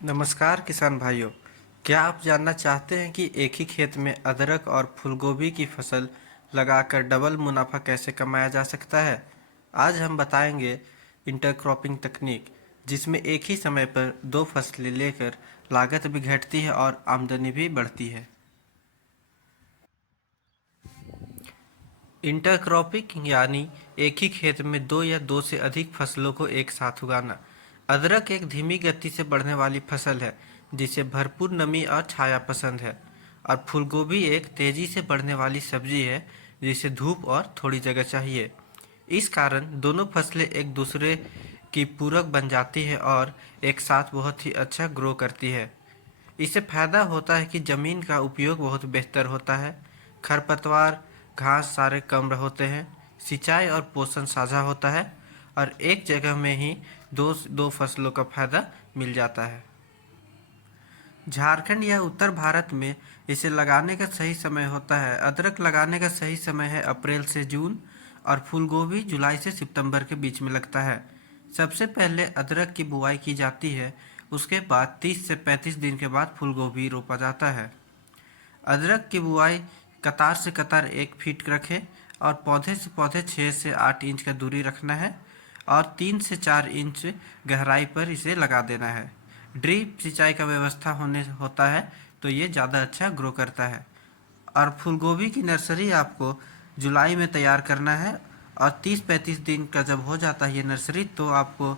नमस्कार किसान भाइयों। क्या आप जानना चाहते हैं कि एक ही खेत में अदरक और फूलगोभी की फसल लगाकर डबल मुनाफा कैसे कमाया जा सकता है। आज हम बताएंगे इंटरक्रॉपिंग तकनीक, जिसमें एक ही समय पर दो फसलें लेकर लागत भी घटती है और आमदनी भी बढ़ती है। इंटरक्रॉपिंग यानी एक ही खेत में दो या दो से अधिक फसलों को एक साथ उगाना। अदरक एक धीमी गति से बढ़ने वाली फसल है जिसे भरपूर नमी और छाया पसंद है, और फूलगोभी एक तेजी से बढ़ने वाली सब्जी है जिसे धूप और थोड़ी जगह चाहिए। इस कारण दोनों फसलें एक दूसरे की पूरक बन जाती है और एक साथ बहुत ही अच्छा ग्रो करती है। इससे फायदा होता है कि ज़मीन का उपयोग बहुत बेहतर होता है, खरपतवार घास सारे कम होते हैं, सिंचाई और पोषण साझा होता है, और एक जगह में ही दो दो फसलों का फायदा मिल जाता है। झारखंड या उत्तर भारत में इसे लगाने का सही समय होता है। अदरक लगाने का सही समय है अप्रैल से जून, और फूलगोभी जुलाई से सितंबर के बीच में लगता है। सबसे पहले अदरक की बुआई की जाती है, उसके बाद 30 से 35 दिन के बाद फूलगोभी रोपा जाता है। अदरक की बुआई कतार से कतार 1 फीट रखें, और पौधे से पौधे 6 से 8 इंच का दूरी रखना है, और 3 से 4 इंच गहराई पर इसे लगा देना है। ड्रिप सिंचाई का व्यवस्था होता है तो ये ज़्यादा अच्छा ग्रो करता है। और फूलगोभी की नर्सरी आपको जुलाई में तैयार करना है, और 30-35 दिन का जब हो जाता है ये नर्सरी, तो आपको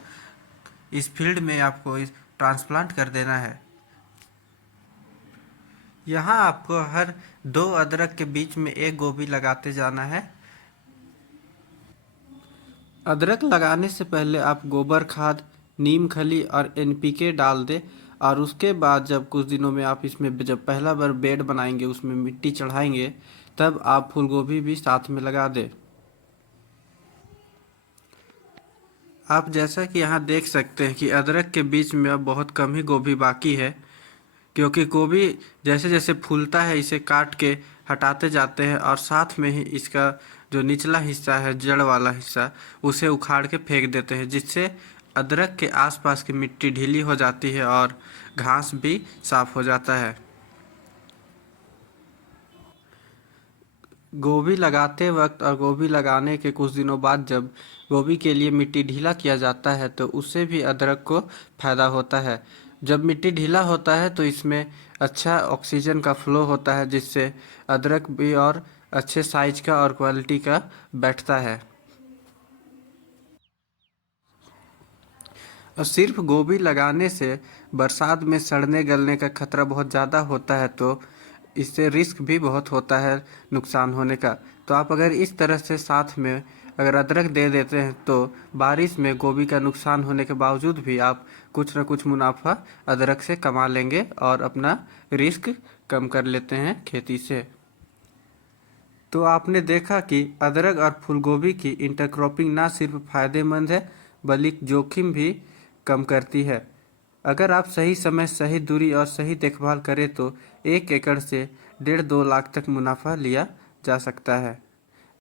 इस फील्ड में आपको इस ट्रांसप्लांट कर देना है। यहाँ आपको हर दो अदरक के बीच में एक गोभी लगाते जाना है। अदरक लगाने से पहले आप गोबर खाद, नीम खली और एनपीके डाल दें, और उसके बाद जब कुछ दिनों में आप इसमें जब पहला बार बेड बनाएंगे, उसमें मिट्टी चढ़ाएंगे, तब आप फूलगोभी भी साथ में लगा दें। आप जैसा कि यहाँ देख सकते हैं कि अदरक के बीच में अब बहुत कम ही गोभी बाकी है, क्योंकि गोभी जैसे जैसे फूलता है इसे काट के हटाते जाते हैं, और साथ में ही इसका जो निचला हिस्सा है, जड़ वाला हिस्सा, उसे उखाड़ के फेंक देते हैं, जिससे अदरक के आसपास की मिट्टी ढीली हो जाती है और घास भी साफ हो जाता है। गोभी लगाते वक्त और गोभी लगाने के कुछ दिनों बाद जब गोभी के लिए मिट्टी ढीला किया जाता है, तो उससे भी अदरक को फायदा होता है। जब मिट्टी ढीला होता है तो इसमें अच्छा ऑक्सीजन का फ्लो होता है, जिससे अदरक भी और अच्छे साइज का और क्वालिटी का बैठता है। और सिर्फ गोभी लगाने से बरसात में सड़ने गलने का खतरा बहुत ज़्यादा होता है, तो इससे रिस्क भी बहुत होता है नुकसान होने का। तो आप अगर इस तरह से साथ में अगर अदरक दे देते हैं, तो बारिश में गोभी का नुकसान होने के बावजूद भी आप कुछ न कुछ मुनाफा अदरक से कमा लेंगे और अपना रिस्क कम कर लेते हैं खेती से। तो आपने देखा कि अदरक और फूलगोभी की इंटरक्रॉपिंग ना सिर्फ फायदेमंद है, बल्कि जोखिम भी कम करती है। अगर आप सही समय, सही दूरी और सही देखभाल करें तो 1 एकड़ से 1.5-2 लाख तक मुनाफा लिया जा सकता है।